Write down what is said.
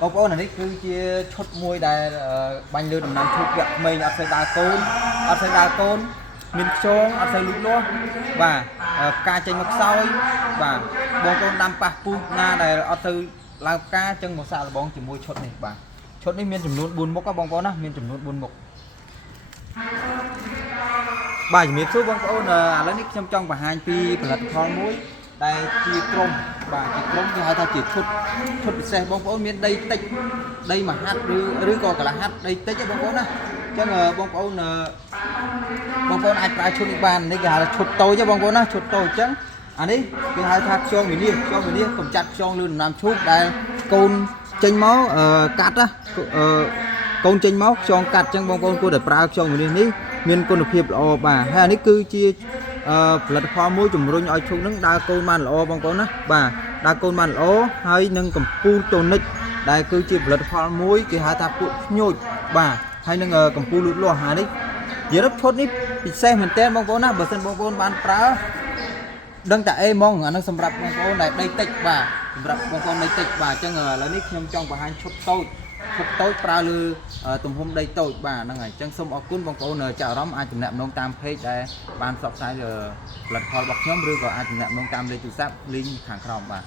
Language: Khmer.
បងប្អូនអានេះគឺជាឈុតមួយដែលបាញ់លើដំណាំឈូកវាក់ក្មេងអត់សូវដើរកូនអត់សូវដើរកូនមានខ្យងអត់សូវលូតលាស់បាទផ្កាចេញមកខ្សោយបាទបងប្អូនដាំប៉ះពូជណាដែលអត់ទៅឡើងផ្កាចឹងមកសាកល្បងជាមួយឈុតនេះបាទឈុតនេះមានចំនួន4មុខបងប្អូនណាមានចំនួន4មុខបាទជំរាបសួរបងប្អូនឥឡូវនេះខ្ញុំចង់បង្ហាញពីផលិតផលមួយដែលជាក្រុមបាទជាក្រុមគេហៅថាជាឈុតពិសេសបងប្អូនមានដីតិចដីមហាត់ឬក៏កន្លះហាត់ដីតិចទេបងប្អូនណាអញ្ចឹងបងប្អូនអាចប្រើឈុតនេះបាននេះគេហៅថាឈុតតូចទេបងប្អូនណាឈុតតូចអញ្ចឹងអានេះគេហៅថាខ្យងវិនិច្ឆ័យកំចាត់ខ្យងលើដំណាំឈូកដែលកូនចេញមកកាត់ណាកូនចេញមកខ្យងកាត់អញ្ចឹងបងប្អូនគួរតែប្រើខ្យងវិនិច្ឆ័យនេះមានគុណភាពល្អបាទហើយអានេះគឺជាផលិតផលមួយជំរុញឲ្យឈូកនឹងដើរកូនបានល្អបងប្អូនណាបាទដើរកូនបានល្អហើយនឹងកម្ពស់តូនិចដែលគឺជាផលិតផលមួយគេហៅថាពួកភ្ញូចបាទហើយនឹងកម្ពស់លូតលាស់ហើយនេះនិយាយទៅឈុតនេះពិសេសមែនតើបងប្អូនណាបើសិនបងប្អូនបានប្រើដឹងតែអេហ្មងអានឹងសម្រាប់បងប្អូនដែលដីតិចបាទសម្រាប់បងប្អូនដីតិចបាទអញ្ចឹងឥឡូវនេះខ្ញុំចង់បង្ហាញឈុតតូចប្រើលើទំហំដីតូចបាទហ្នឹងហើយអញ្ចឹងសូមអរគុណបងប្អូនចាក់អារម្មណ៍អាចទំនាក់ទំនងតាម page ដែលបានផ្សព្វផ្សាយផលិតផលរបស់ខ្ញុំឬក៏អាចទំនាក់ទំនងតាមលេខទូរស័ព្ទ link ខាងក្រោមបាទ